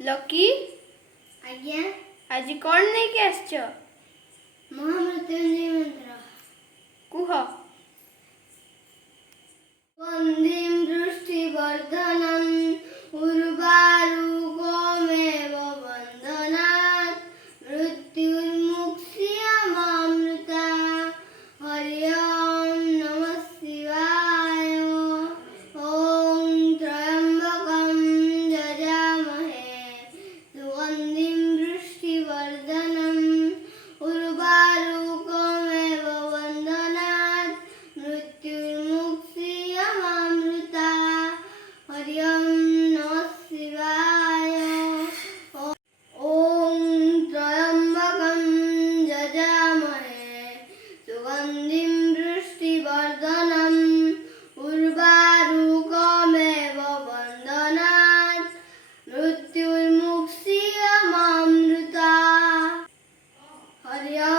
Lucky ଆଜ୍ଞା। ଆଜି କ'ଣ ନେଇକି ଆସିଛ? ମହାମୃତ୍ୟୁଞ୍ଜୟ ମନ୍ତ୍ର। କୁହ। ବନ୍ଦୀଂ ବୃଷ୍ଟିବର୍ଦ୍ଧନଂ ଉର୍ବାରୁକମେବ ବନ୍ଦନାତ୍ ମୃତ୍ୟୁର୍ମୁକ୍ଷ୍ୟମାମୃତା ହରି ଓಂ ନମଃ ଶିବାୟ। ଓಂ ତ୍ରୟମ୍ବକଂ ଯଜାମহে সুগন্ধিং বৃষ্টিবর্ধনং উর্বারুকমেব বন্দনাৎ মৃত্যুর্মুক্ষীয়মামৃতা হরি ওম নমঃ শিবায়। ওম ত্রয়ম্বকং যজামহে সুগন্ধিং বৃষ্টিবর্ধনং উর্বারুকমেব বন্দনাৎ মৃত্যুর্মুক্ষীয়মামৃতা হরি ওম